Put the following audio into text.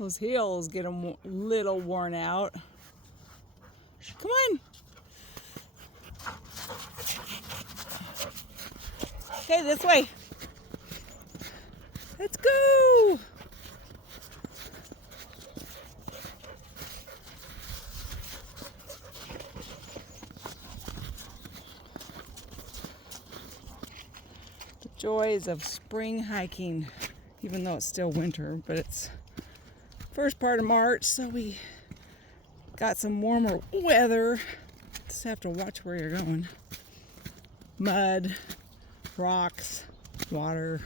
Those heels get them a little worn out. Come on. Okay, this way. Let's go. The joys of spring hiking, even though it's still winter, but it's first part of March, so we got some warmer weather. Just have to watch where you're going. Mud, rocks, water.